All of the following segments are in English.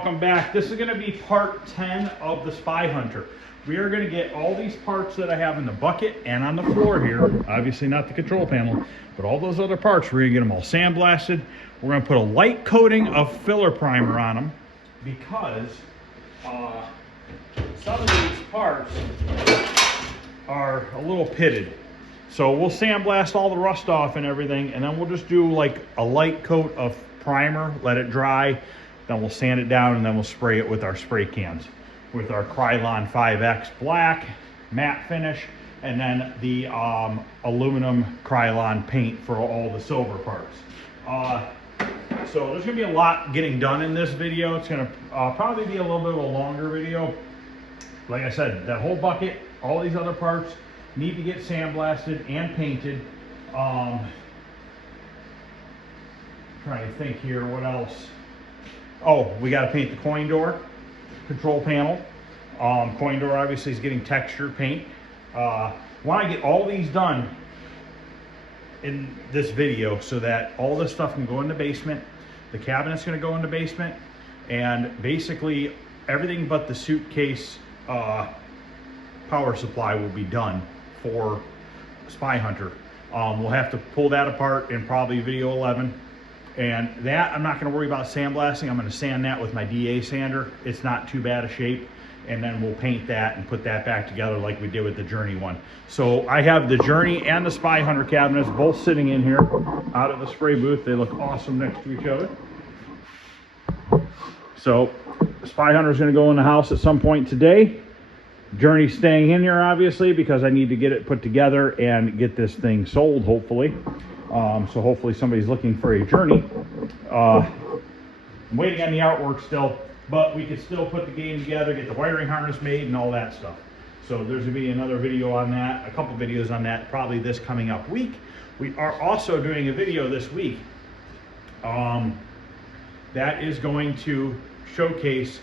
welcome back. This is going to be part 10 of the Spy Hunter. We are going to get all these parts that I have in the bucket and on the floor here, obviously not the control panel, but all those other parts, we're going to get them all sandblasted. We're going to put a light coating of filler primer on them because some of these parts are a little pitted. So we'll sandblast all the rust off and everything, and then we'll just do like a light coat of primer, let it dry, then we'll sand it down, and then we'll spray it with our spray cans with our Krylon 5X black matte finish, and then the aluminum Krylon paint for all the silver parts. So there's gonna be a lot getting done in this video. It's gonna probably be a little bit of a longer video. Like I said, that whole bucket, all these other parts need to get sandblasted and painted. Trying to think here, what else? Oh, we got to paint the coin door, control panel. Coin door obviously is getting texture paint. Want to get all these done in this video so that all this stuff can go in the basement. The cabinet's going to go in the basement, and basically everything but the suitcase power supply will be done for Spy Hunter. We'll have to pull that apart in probably video 11. And that, I'm not going to worry about sandblasting. I'm going to sand that with my DA sander. It's not too bad a shape. And then we'll paint that and put that back together like we did with the Journey one. So I have the Journey and the Spy Hunter cabinets both sitting in here out of the spray booth. They look awesome next to each other. So the Spy Hunter is going to go in the house at some point today. Journey's staying in here obviously because I need to get it put together and get this thing sold hopefully. So hopefully somebody's looking for a Journey. I'm waiting on the artwork still, but we could still put the game together, get the wiring harness made and all that stuff. So there's gonna be another video on that, a couple videos on that, probably this coming up week. We are also doing a video this week that is going to showcase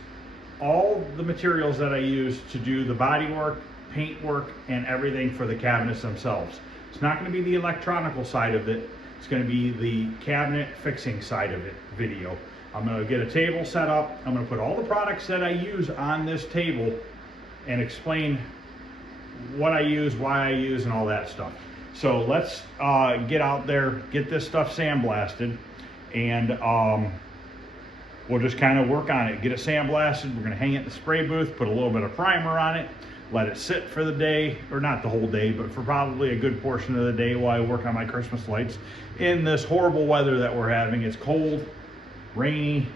all the materials that I use to do the body work, paint work, and everything for the cabinets themselves. It's not going to be the electronical side of it. It's going to be the cabinet fixing side of it video. I'm going to get a table set up. I'm going to put all the products that I use on this table and explain what I use, why I use, and all that stuff. So let's get out there, get this stuff sandblasted, and we'll just kind of work on it. Get it sandblasted. We're going to hang it in the spray booth, put a little bit of primer on it, let it sit for the day, or not the whole day, but for probably a good portion of the day while I work on my Christmas lights in this horrible weather that we're having. It's cold, rainy,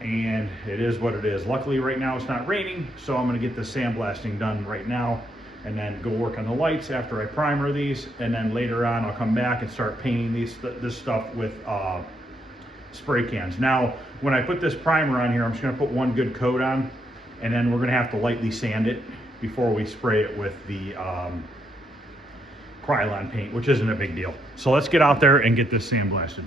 and it is what it is. Luckily right now it's not raining, so I'm going to get this sandblasting done right now and then go work on the lights after I primer these, and then later on I'll come back and start painting this stuff with spray cans. Now when I put this primer on here, I'm just going to put one good coat on, and then we're going to have to lightly sand it before we spray it with the Krylon paint, which isn't a big deal. So let's get out there and get this sandblasted.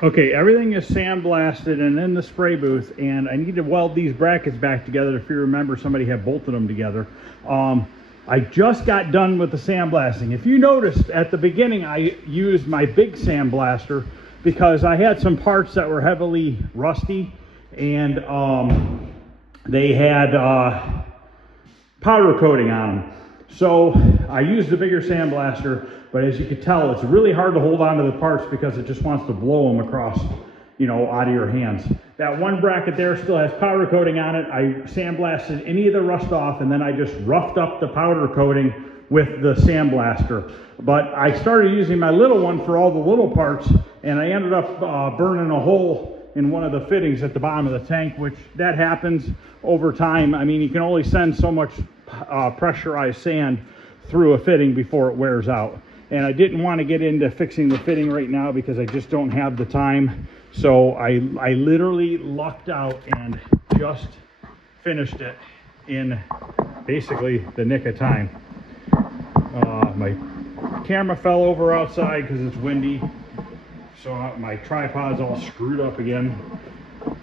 Okay, everything is sandblasted and in the spray booth, and I need to weld these brackets back together. If you remember, somebody had bolted them together. I just got done with the sandblasting. If you noticed at the beginning, I used my big sandblaster because I had some parts that were heavily rusty, and they had powder coating on them. So I used the bigger sandblaster, but as you can tell, it's really hard to hold on to the parts because it just wants to blow them across, you know, out of your hands. That one bracket there still has powder coating on it. I sandblasted any of the rust off, and then I just roughed up the powder coating with the sandblaster. But I started using my little one for all the little parts, and I ended up burning a hole in one of the fittings at the bottom of the tank, which that happens over time. I mean, you can only send so much pressurized sand through a fitting before it wears out. And I didn't want to get into fixing the fitting right now because I just don't have the time. So I literally lucked out and just finished it in basically the nick of time. My camera fell over outside because it's windy. So my tripod's all screwed up again.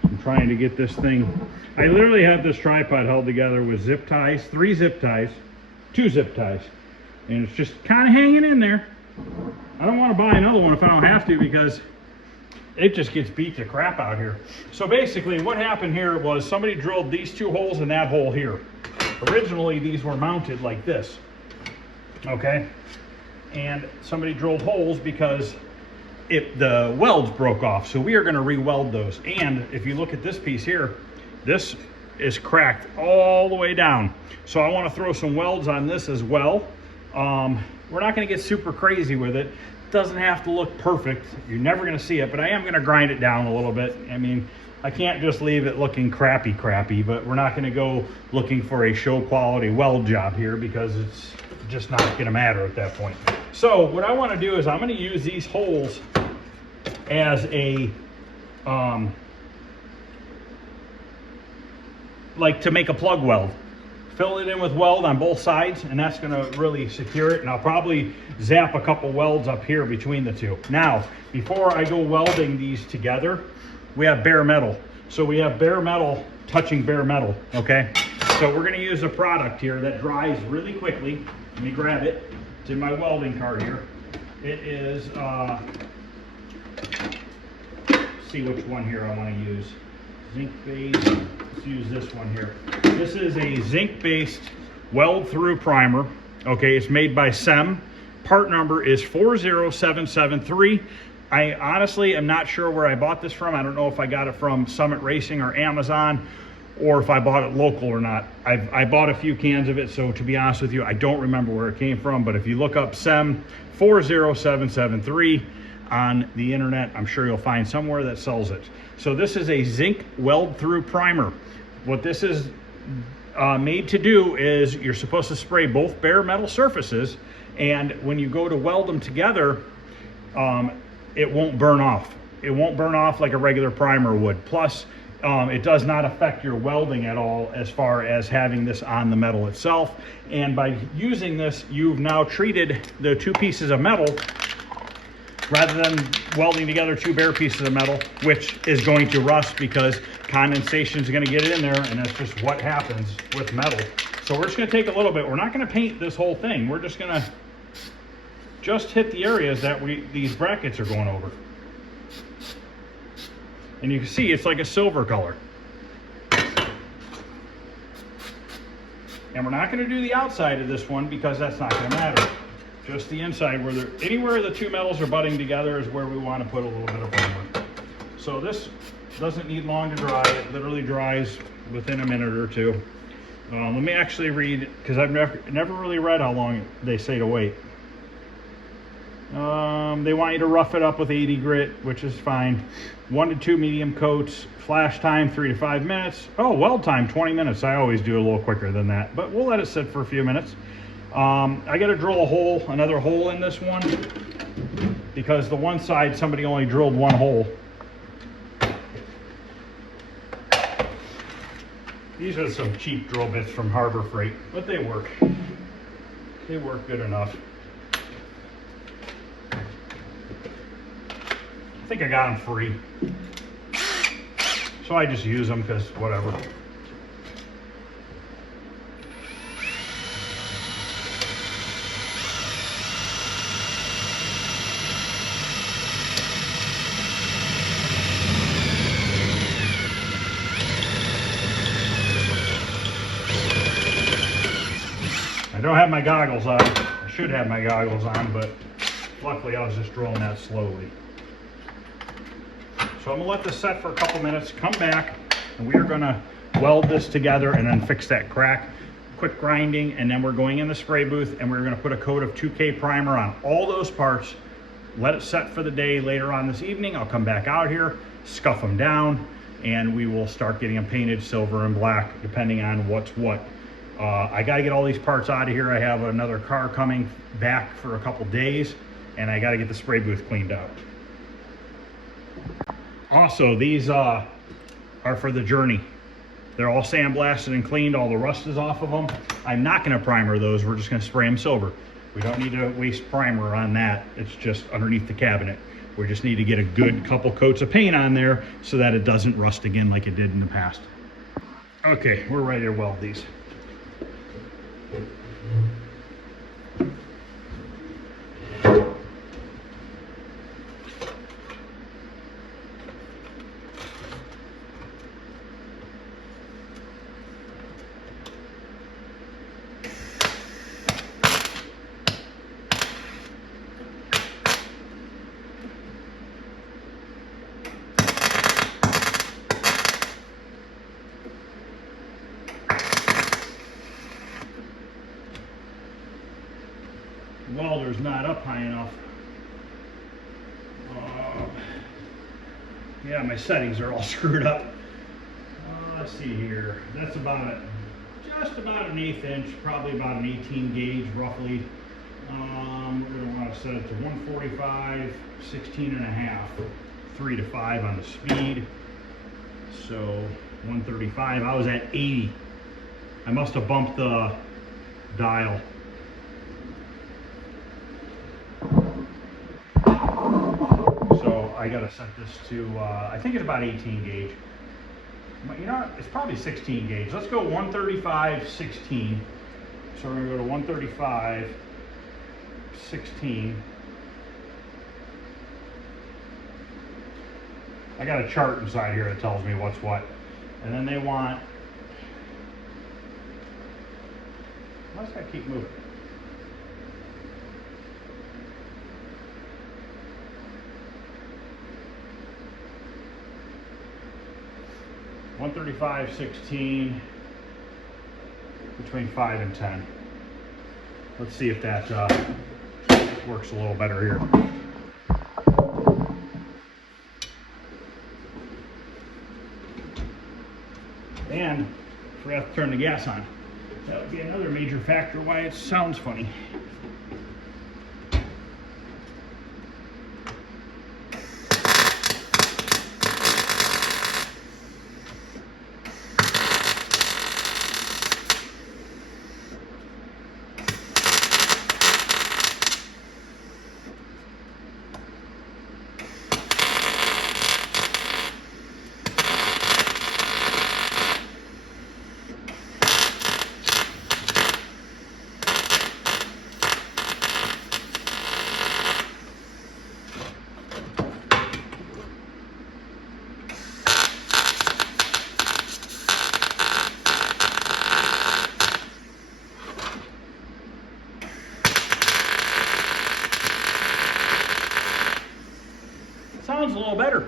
I'm trying to get this thing. I literally have this tripod held together with zip ties, 3 zip ties, 2 zip ties. And it's just kind of hanging in there. I don't want to buy another one if I don't have to because it just gets beat to crap out here. So basically what happened here was somebody drilled these 2 holes in that hole here. Originally these were mounted like this, okay? And somebody drilled holes because the welds broke off. So we are going to re-weld those. And if you look at this piece here, this is cracked all the way down. So I want to throw some welds on this as well. We're not going to get super crazy with it. It doesn't have to look perfect. You're never going to see it, but I am going to grind it down a little bit. I mean, I can't just leave it looking crappy, but we're not going to go looking for a show quality weld job here because it's just not going to matter at that point. So what I want to do is I'm going to use these holes as a, like to make a plug weld. Fill it in with weld on both sides, and that's going to really secure it. And I'll probably zap a couple welds up here between the two. Now, before I go welding these together, we have bare metal. So we have bare metal touching bare metal, okay? So we're going to use a product here that dries really quickly. Let me grab it. It's in my welding cart here. It is, see which one here I want to use. Zinc-based, let's use this one here. This is a zinc-based weld-through primer. Okay, it's made by SEM. Part number is 40773. I honestly am not sure where I bought this from. I don't know if I got it from Summit Racing or Amazon, or if I bought it local or not. I bought a few cans of it, so to be honest with you, I don't remember where it came from, but if you look up SEM 40773 on the internet, I'm sure you'll find somewhere that sells it. So this is a zinc weld-through primer. What this is made to do is you're supposed to spray both bare metal surfaces, and when you go to weld them together, it won't burn off. It won't burn off like a regular primer would. Plus, it does not affect your welding at all as far as having this on the metal itself. And by using this, you've now treated the 2 pieces of metal rather than welding together 2 bare pieces of metal, which is going to rust because condensation is going to get in there, and that's just what happens with metal. So we're just going to take a little bit. We're not going to paint this whole thing. We're just going to hit the areas that these brackets are going over. And you can see it's like a silver color. And we're not going to do the outside of this one because that's not going to matter. Just the inside, anywhere the 2 metals are butting together is where we want to put a little bit of primer. So this doesn't need long to dry. It literally dries within a minute or 2. Let me actually read, because I've never really read how long they say to wait. They want you to rough it up with 80 grit, which is fine. 1 to 2 medium coats. Flash time 3 to 5 minutes. Oh, weld time 20 minutes. I always do a little quicker than that, but we'll let it sit for a few minutes. I got to drill another hole in this one because the one side somebody only drilled 1 hole. These are some cheap drill bits from Harbor Freight, but they work. They work good enough. I think I got them free. So I just use them because whatever. I don't have my goggles on. I should have my goggles on, but luckily I was just drilling that slowly. So I'm gonna let this set for a couple minutes, come back, and we are gonna weld this together and then fix that crack. Quick grinding, and then we're going in the spray booth and we're gonna put a coat of 2K primer on all those parts, let it set for the day. Later on this evening, I'll come back out here, scuff them down, and we will start getting them painted silver and black, depending on what's what. I gotta get all these parts out of here. I have another car coming back for a couple days, and I gotta get the spray booth cleaned out. Also, these are for the journey. They're all sandblasted and cleaned. All the rust is off of them. I'm not gonna primer those. We're just gonna spray them silver. We don't need to waste primer on that. It's just underneath the cabinet. We just need to get a good couple coats of paint on there so that it doesn't rust again like it did in the past. Okay, we're ready to weld these. Welder's not up high enough. Yeah, my settings are all screwed up. Let's see here. That's about just about an 1/8 inch, probably about an 18 gauge roughly. We're going to want to set it to 145, 16.5, 3 to 5 on the speed. So 135. I was at 80. I must have bumped the dial. I gotta set this to, I think it's about 18 gauge. You know, it's probably 16 gauge. Let's go 135, 16. So we're gonna go to 135, 16. I got a chart inside here that tells me what's what. And then they want, why does that keep moving? .135, 16, between 5 and 10. Let's see if that works a little better here. And forgot to turn the gas on. That would be another major factor why it sounds funny. Sounds a little better.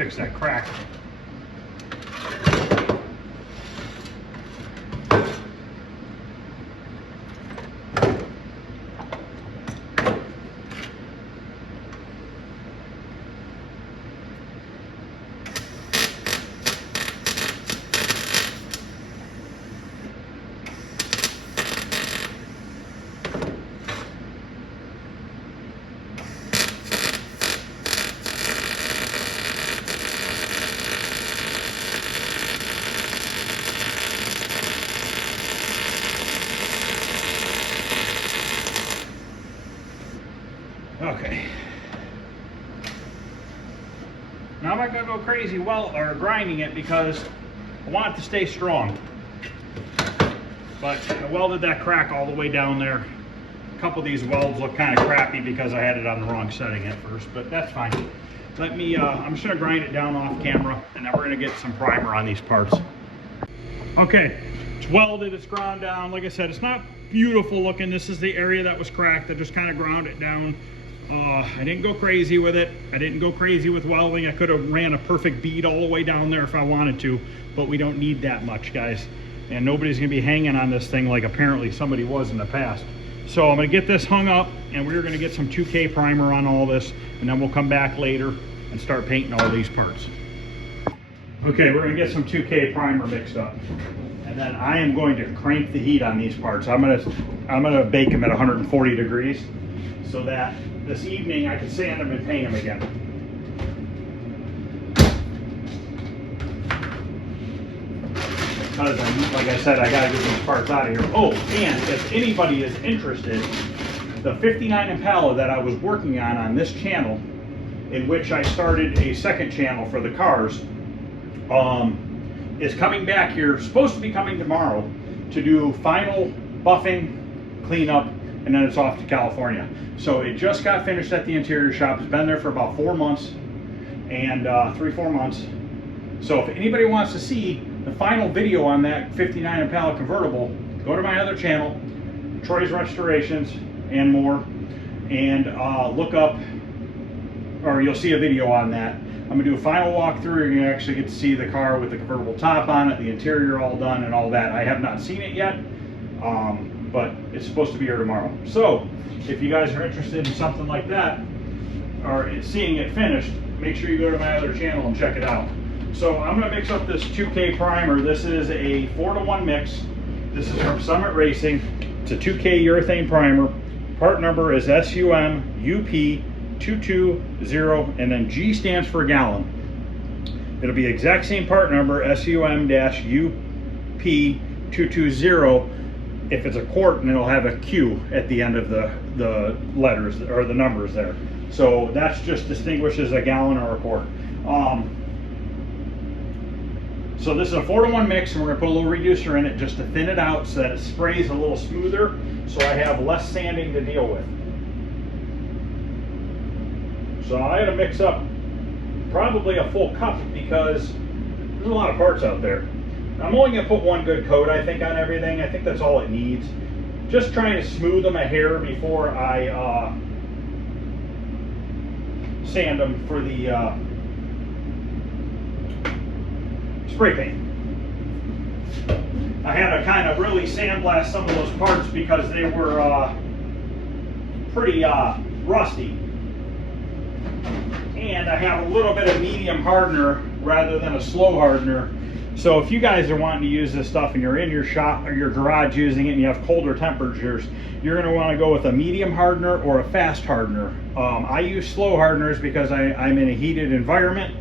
fix that crack. Okay. Now I'm not gonna go crazy grinding it because I want it to stay strong. But I welded that crack all the way down there. A couple of these welds look kind of crappy because I had it on the wrong setting at first, but that's fine. Let me, I'm just gonna grind it down off camera, and then we're gonna get some primer on these parts. Okay, it's welded, it's ground down. Like I said, it's not beautiful looking. This is the area that was cracked. I just kind of ground it down. I didn't go crazy with it. I didn't go crazy with welding. I could have ran a perfect bead all the way down there if I wanted to, but we don't need that much, guys. And nobody's gonna be hanging on this thing like apparently somebody was in the past. So I'm gonna get this hung up, and we're gonna get some 2K primer on all this, and then we'll come back later and start painting all these parts. Okay, we're gonna get some 2K primer mixed up. And then I am going to crank the heat on these parts. I'm gonna bake them at 140 degrees so that this evening I can sand them and paint them again. Because like I said, I gotta get these parts out of here. Oh, and if anybody is interested, the 59 Impala that I was working on this channel, in which I started a second channel for the cars, is coming back here, supposed to be coming tomorrow to do final buffing, cleanup, and then it's off to California. So it just got finished at the interior shop. It's been there for about 4 months, and 3-4 months. So if anybody wants to see the final video on that 59 Impala convertible, go to my other channel, Troy's Restorations and more, and look up, or you'll see a video on that. I'm gonna do a final walkthrough, and you actually get to see the car with the convertible top on it, the interior all done and all that. I have not seen it yet, but it's supposed to be here tomorrow. So if you guys are interested in something like that, or seeing it finished, make sure you go to my other channel and check it out. So I'm gonna mix up this 2K primer. This is a 4-to-1 mix. This is from Summit Racing. It's a 2K urethane primer. Part number is SUM UP220, and then G stands for gallon. It'll be exact same part number, SUM-UP220. If it's a quart, and it'll have a Q at the end of the letters or the numbers there. So that's just distinguishes a gallon or a quart. So this is a 4-to-1 mix, and we're gonna put a little reducer in it just to thin it out so that it sprays a little smoother, so I have less sanding to deal with. So I gotta mix up probably a full cup because there's a lot of parts out there. I'm only gonna put 1 good coat, I think, on everything. I think that's all it needs. Just trying to smooth them a hair before I sand them for the spray paint. I had to kind of really sandblast some of those parts because they were pretty rusty. And I have a little bit of medium hardener rather than a slow hardener. So if you guys are wanting to use this stuff and you're in your shop or your garage using it and you have colder temperatures, you're going to want to go with a medium hardener or a fast hardener. I use slow hardeners because I'm in a heated environment.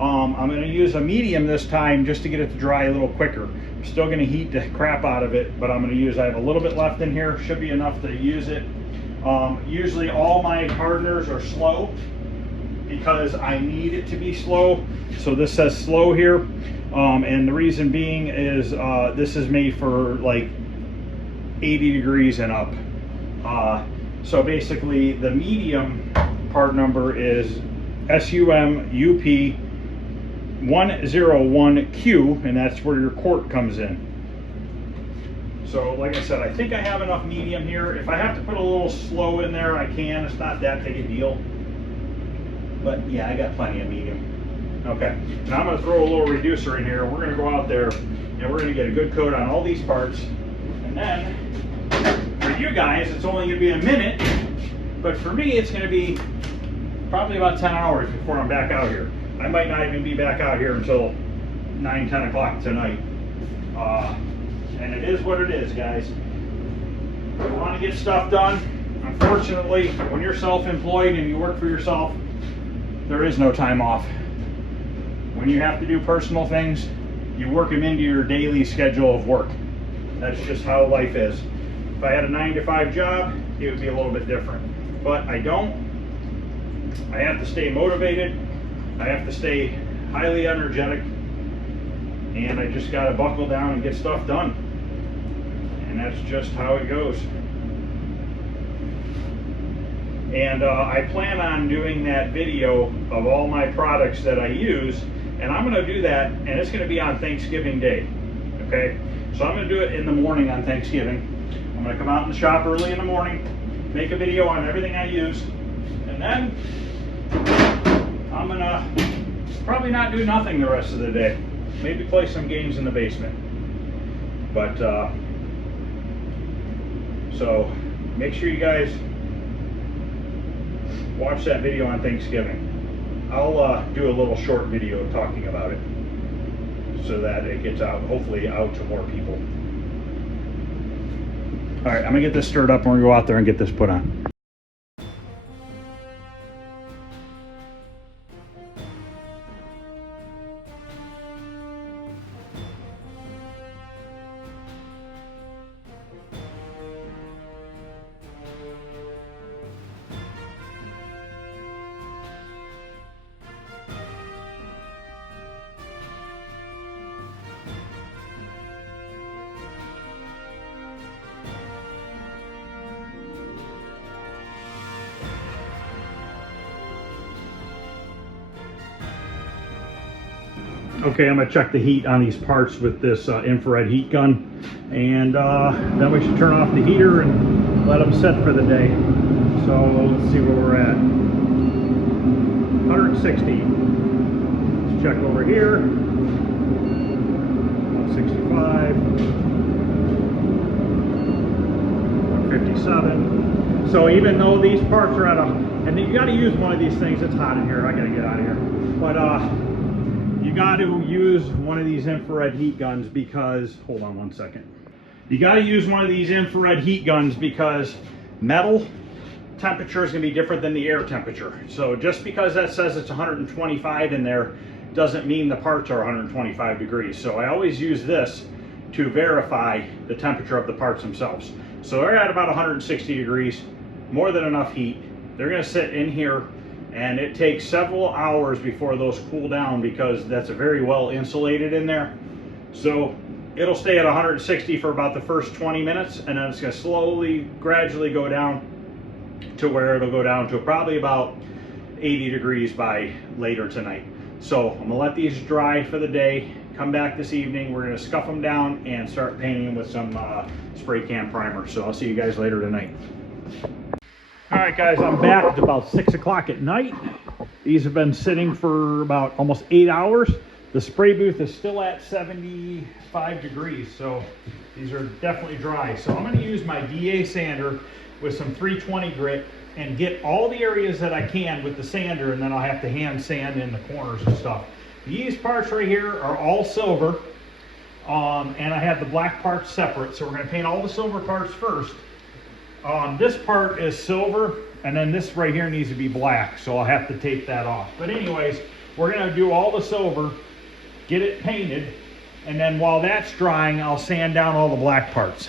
I'm going to use a medium this time just to get it to dry a little quicker. I'm still going to heat the crap out of it, but I'm going to use, I have a little bit left in here, should be enough to use it. Usually all my hardeners are slow because I need it to be slow. So this says slow here. And the reason being is this is made for like 80 degrees and up. So basically the medium part number is SUM-UP101Q, and that's where your quart comes in. So like I said, I think I have enough medium here. If I have to put a little slow in there, I can. It's not that big a deal. But yeah, I got plenty of medium. Okay, now I'm going to throw a little reducer in here. We're going to go out there and we're going to get a good coat on all these parts. And then for you guys, it's only going to be a minute, but for me, it's going to be probably about 10 hours before I'm back out here. I might not even be back out here until 9, 10 o'clock tonight. And it is what it is, guys. I want to get stuff done. Unfortunately, when you're self-employed and you work for yourself, there is no time off. When you have to do personal things, you work them into your daily schedule of work. That's just how life is. If I had a 9-to-5 job, it would be a little bit different. But I don't. I have to stay motivated. I have to stay highly energetic. And I just got to buckle down and get stuff done. And that's just how it goes. And I plan on doing that video of all my products that I use. And I'm going to do that, and it's going to be on Thanksgiving Day. Okay? So I'm going to do it in the morning on Thanksgiving. I'm going to come out in the shop early in the morning, make a video on everything I use, and then I'm going to probably not do nothing the rest of the day. Maybe play some games in the basement. But, so make sure you guys watch that video on Thanksgiving. I'll do a little short video talking about it so that it gets out, hopefully out to more people. All right, I'm gonna get this stirred up and we're gonna go out there and get this put on. Okay, I'm gonna check the heat on these parts with this infrared heat gun, and then we should turn off the heater and let them set for the day. So let's see where we're at. 160. Let's check over here. 165. 157. So even though these parts are at a, and you got to use one of these things. It's hot in here. I gotta get out of here. But you got to use one of these infrared heat guns because, hold on one second. You got to use one of these infrared heat guns because metal temperature is going to be different than the air temperature. So just because that says it's 125 in there doesn't mean the parts are 125 degrees. So I always use this to verify the temperature of the parts themselves. So they're at about 160 degrees, more than enough heat. They're going to sit in here, and it takes several hours before those cool down because that's a very well insulated in there. So it'll stay at 160 for about the first 20 minutes, and then it's going to slowly, gradually go down to where it'll go down to probably about 80 degrees by later tonight. So I'm going to let these dry for the day, come back this evening, we're going to scuff them down and start painting them with some spray can primer. So I'll see you guys later tonight. All right, guys, I'm back. It's about 6 o'clock at night. These have been sitting for about almost 8 hours. The spray booth is still at 75 degrees, so these are definitely dry. So I'm going to use my DA sander with some 320 grit and get all the areas that I can with the sander, and then I'll have to hand sand in the corners and stuff. These parts right here are all silver, and I have the black parts separate, so we're going to paint all the silver parts first. This part is silver, and then this right here needs to be black, so I'll have to tape that off. But anyways, we're going to do all the silver, get it painted, and then while that's drying, I'll sand down all the black parts.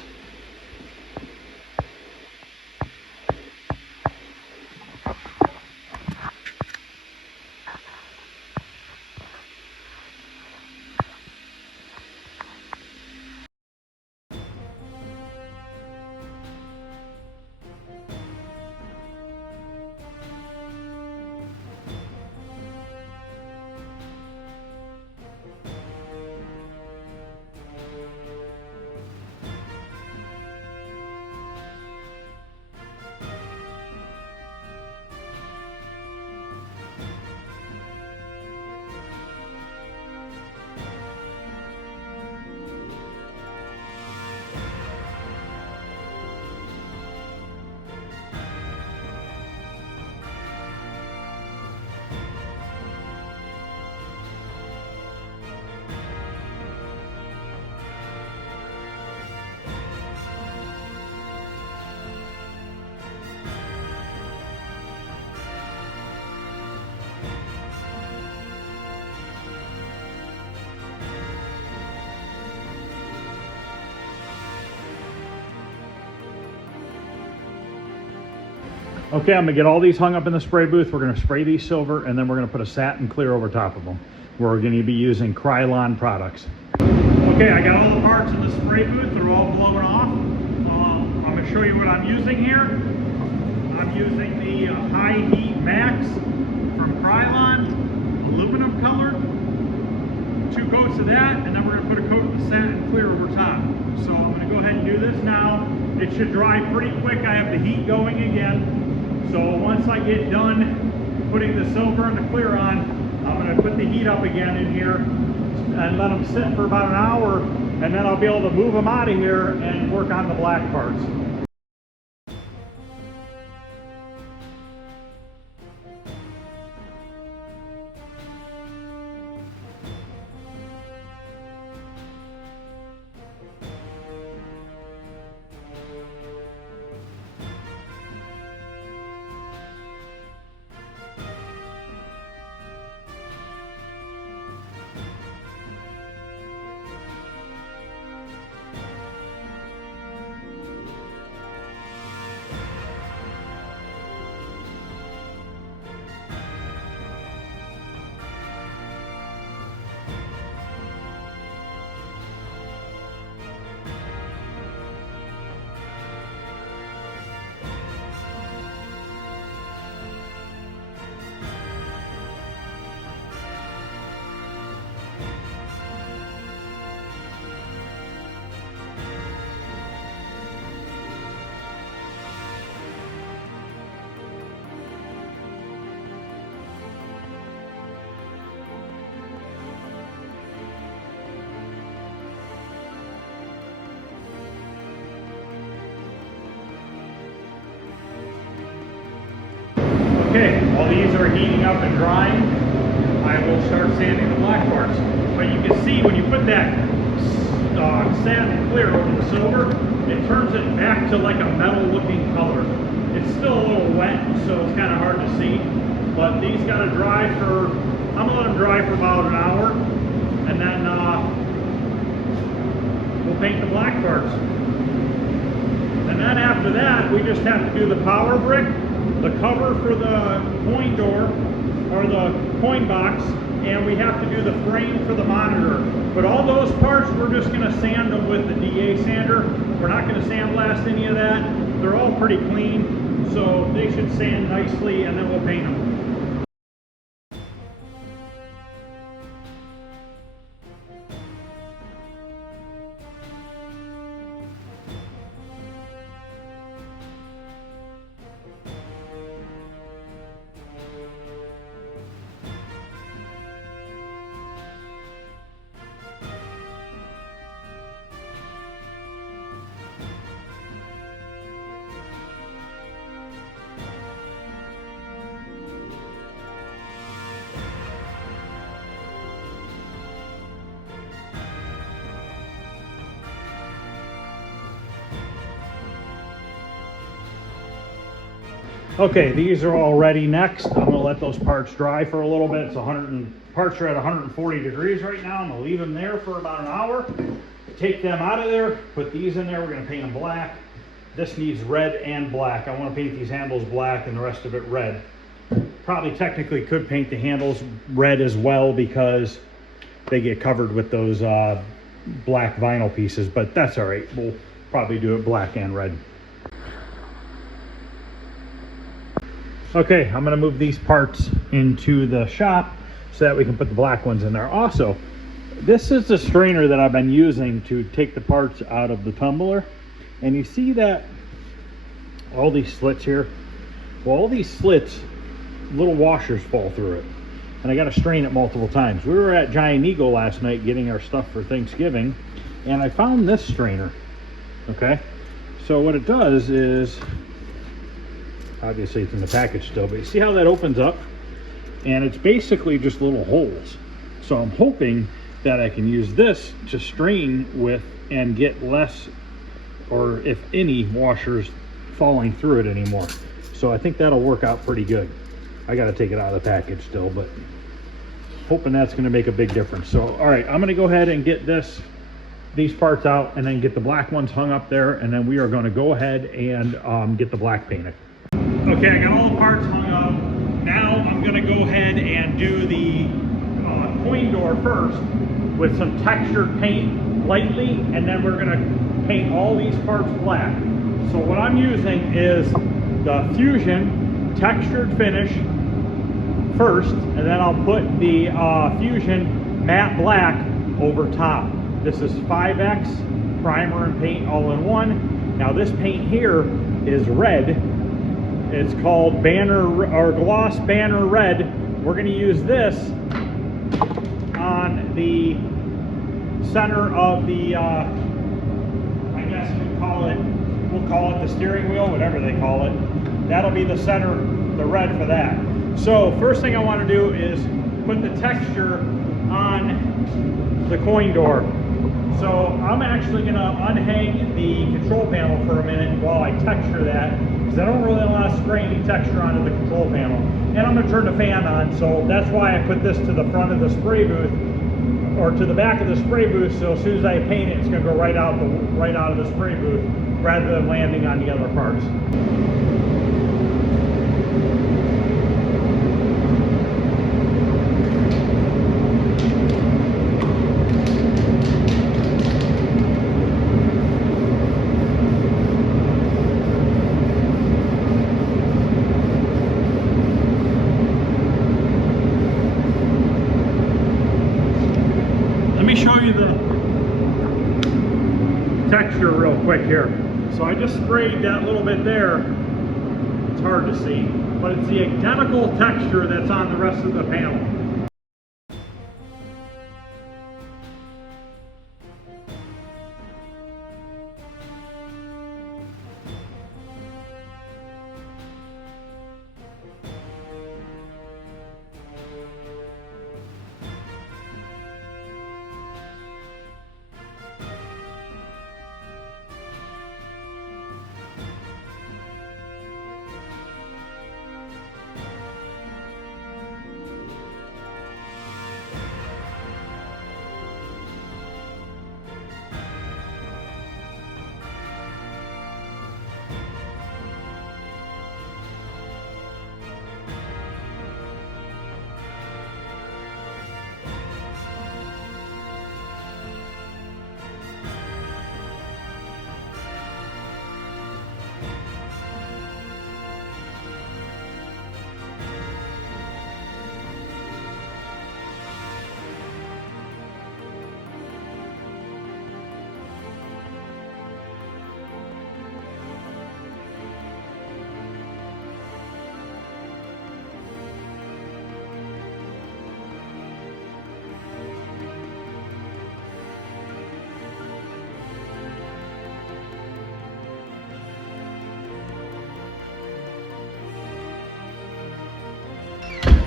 Okay, I'm gonna get all these hung up in the spray booth. We're gonna spray these silver, and then we're gonna put a satin clear over top of them. We're gonna be using Krylon products. Okay, I got all the parts in the spray booth. They're all blown off. I'm gonna show you what I'm using here. I'm using the High Heat Max from Krylon, aluminum colored. 2 coats of that, and then we're gonna put a coat of the satin clear over top. So I'm gonna go ahead and do this now. It should dry pretty quick. I have the heat going again. So once I get done putting the silver and the clear on, I'm going to put the heat up again in here and let them sit for about an hour, and then I'll be able to move them out of here and work on the black parts. Okay, while these are heating up and drying, I will start sanding the black parts. But you can see when you put that satin clear over the silver, it turns it back to like a metal looking color. It's still a little wet, so it's kind of hard to see. But these got to dry for, I'm going to let them dry for about an hour, and then we'll paint the black parts. And then after that, we just have to do the power brick, the cover for the coin door, or the coin box, and we have to do the frame for the monitor. But all those parts, we're just going to sand them with the DA sander. We're not going to sandblast any of that. They're all pretty clean, so they should sand nicely, and then we'll paint them. Okay, these are all ready next. I'm going to let those parts dry for a little bit. It's parts are at 140 degrees right now. I'm going to leave them there for about an hour. Take them out of there, put these in there. We're going to paint them black. This needs red and black. I want to paint these handles black and the rest of it red. Probably technically could paint the handles red as well because they get covered with those black vinyl pieces, but that's all right. We'll probably do it black and red. Okay, I'm going to move these parts into the shop so that we can put the black ones in there. Also, this is the strainer that I've been using to take the parts out of the tumbler. And you see that all these slits here? Well, all these slits, little washers fall through it. And I got to strain it multiple times. We were at Giant Eagle last night getting our stuff for Thanksgiving, and I found this strainer. Okay, so what it does is, obviously it's in the package still, but you see how that opens up? And it's basically just little holes. So I'm hoping that I can use this to strain with and get less, or if any, washers falling through it anymore. So I think that'll work out pretty good. I got to take it out of the package still, but hoping that's going to make a big difference. So all right, I'm going to go ahead and get these parts out and then get the black ones hung up there, and then we are going to go ahead and get the black painted. Okay, I got all the parts hung up. Now I'm gonna go ahead and do the coin door first with some textured paint lightly, and then we're gonna paint all these parts black. So what I'm using is the Fusion textured finish first, and then I'll put the Fusion matte black over top. This is 5X primer and paint all in one. Now this paint here is red. It's called Banner or Gloss Banner Red. We're going to use this on the center of the, I guess we'll call it the steering wheel, whatever they call it. That'll be the center, the red for that. So first thing I want to do is put the texture on the coin door. So I'm actually going to unhang the control panel for a minute while I texture that, because I don't really want to spray any texture onto the control panel. And I'm going to turn the fan on, so that's why I put this to the front of the spray booth, or to the back of the spray booth, so as soon as I paint it, it's going to go right out of the spray booth rather than landing on the other parts. Show you the texture real quick here. So I just sprayed that little bit there. It's hard to see, but it's the identical texture that's on the rest of the panel.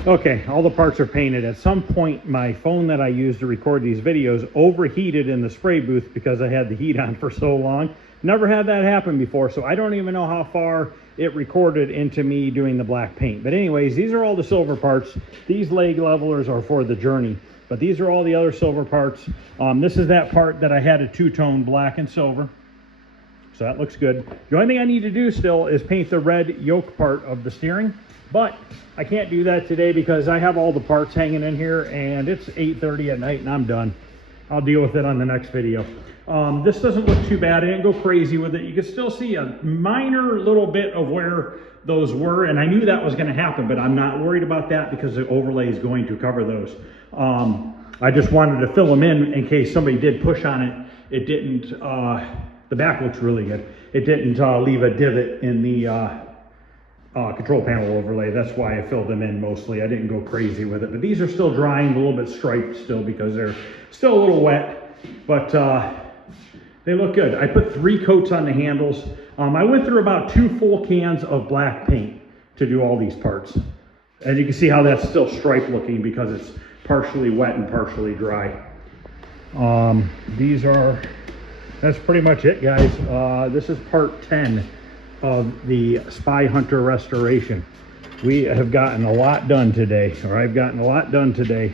Okay, all the parts are painted. At some point, my phone that I use to record these videos overheated in the spray booth because I had the heat on for so long. Never had that happen before, so I don't even know how far it recorded into me doing the black paint. But anyways, these are all the silver parts. These leg levelers are for the Journey, but these are all the other silver parts. This is that part that I had a two-tone black and silver. So that looks good. The only thing I need to do still is paint the red yoke part of the steering. But I can't do that today because I have all the parts hanging in here and it's 8:30 at night and I'm done. I'll deal with it on the next video. This doesn't look too bad. I didn't go crazy with it. You can still see a minor little bit of where those were, and I knew that was going to happen, but I'm not worried about that because the overlay is going to cover those. I just wanted to fill them in case somebody did push on it. It didn't, the back looks really good. It didn't leave a divot in the control panel overlay. That's why I filled them in mostly. I didn't go crazy with it, but these are still drying, a little bit striped still because they're still a little wet, but they look good. I put 3 coats on the handles. I went through about 2 full cans of black paint to do all these parts. And you can see how that's still striped looking because it's partially wet and partially dry. That's pretty much it, guys. This is part 10 of the Spy Hunter restoration. We have gotten a lot done today, or I've gotten a lot done today.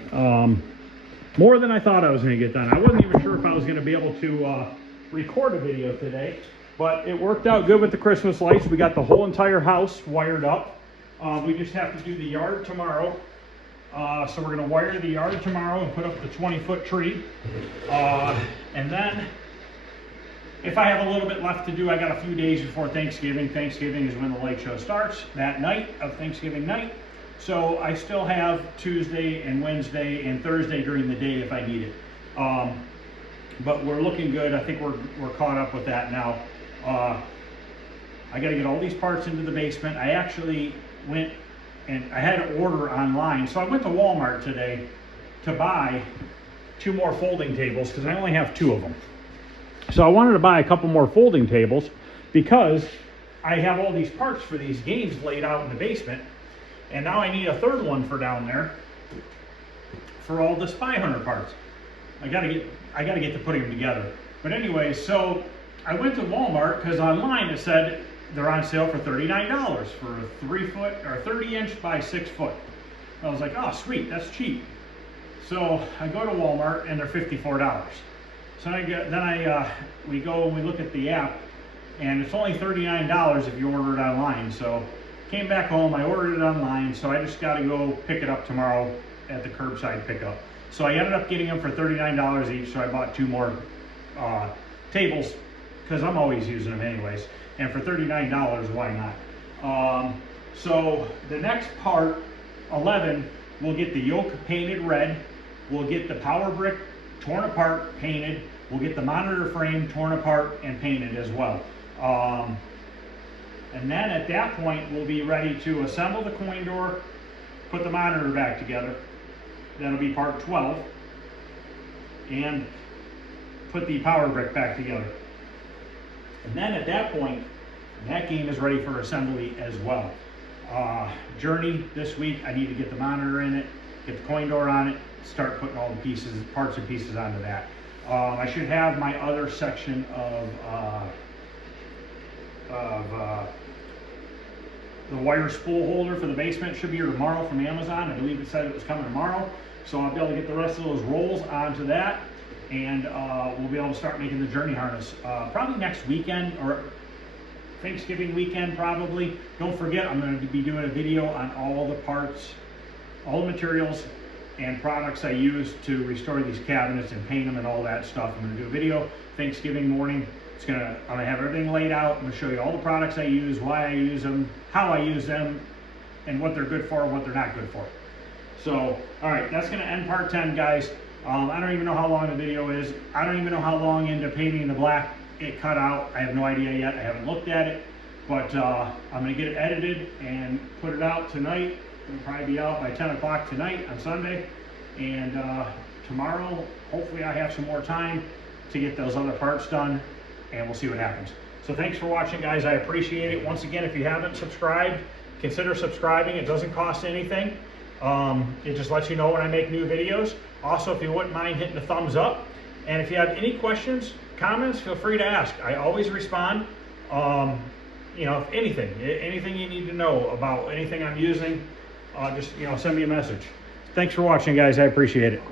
More than I thought I was going to get done. I wasn't even sure if I was going to be able to record a video today. But it worked out good with the Christmas lights. We got the whole entire house wired up. We just have to do the yard tomorrow. So we're gonna wire the yard tomorrow and put up the 20-foot tree. And then, if I have a little bit left to do, I got a few days before Thanksgiving. Thanksgiving is when the light show starts, that night of Thanksgiving night. So I still have Tuesday and Wednesday and Thursday during the day if I need it. But we're looking good. I think we're caught up with that now. I got to get all these parts into the basement. I actually went and I had to order online. So I went to Walmart today to buy 2 more folding tables because I only have 2 of them. So I wanted to buy a couple more folding tables because I have all these parts for these games laid out in the basement. And now I need a 3rd one for down there for all the Spy Hunter parts. I gotta get to putting them together. But anyway, so I went to Walmart because online it said they're on sale for $39 for a 3-foot or 30-inch by 6-foot. I was like, oh sweet, that's cheap. So I go to Walmart and they're $54. So we go and we look at the app and it's only $39 if you order it online. So came back home, I ordered it online, so I just got to go pick it up tomorrow at the curbside pickup. So I ended up getting them for $39 each, so I bought 2 more tables because I'm always using them anyways. And for $39, why not? So the next part, 11, we'll get the yoke painted red, we'll get the power brick torn apart, painted, we'll get the monitor frame torn apart and painted as well. And then at that point, we'll be ready to assemble the coin door, put the monitor back together. That'll be part 12. And put the power brick back together. And then at that point, that game is ready for assembly as well. Journey this week, I need to get the monitor in it, get the coin door on it, start putting all the pieces, parts and pieces onto that. I should have my other section of the wire spool holder for the basement should be here tomorrow from Amazon. I believe it said it was coming tomorrow. So I'll be able to get the rest of those rolls onto that, and we'll be able to start making the Journey harness probably next weekend or Thanksgiving weekend probably. Don't forget, I'm going to be doing a video on all the parts, all the materials and products I use to restore these cabinets and paint them and all that stuff. I'm going to do a video Thanksgiving morning. I'm gonna have everything laid out. I'm gonna show you all the products I use, why I use them, how I use them, and what they're good for and what they're not good for. So, all right, that's gonna end part 10, guys. I don't even know how long the video is. I don't even know how long into painting the black it cut out. I have no idea yet. I haven't looked at it, but I'm gonna get it edited and put it out tonight. It'll probably be out by 10 o'clock tonight on Sunday. And tomorrow, hopefully I have some more time to get those other parts done, and we'll see what happens. So thanks for watching, guys. I appreciate it. Once again, if you haven't subscribed, consider subscribing. It doesn't cost anything. It just lets you know when I make new videos. Also, if you wouldn't mind hitting the thumbs up. And if you have any questions, comments, feel free to ask. I always respond. You know, if anything you need to know about anything I'm using, just, you know, send me a message. Thanks for watching, guys. I appreciate it.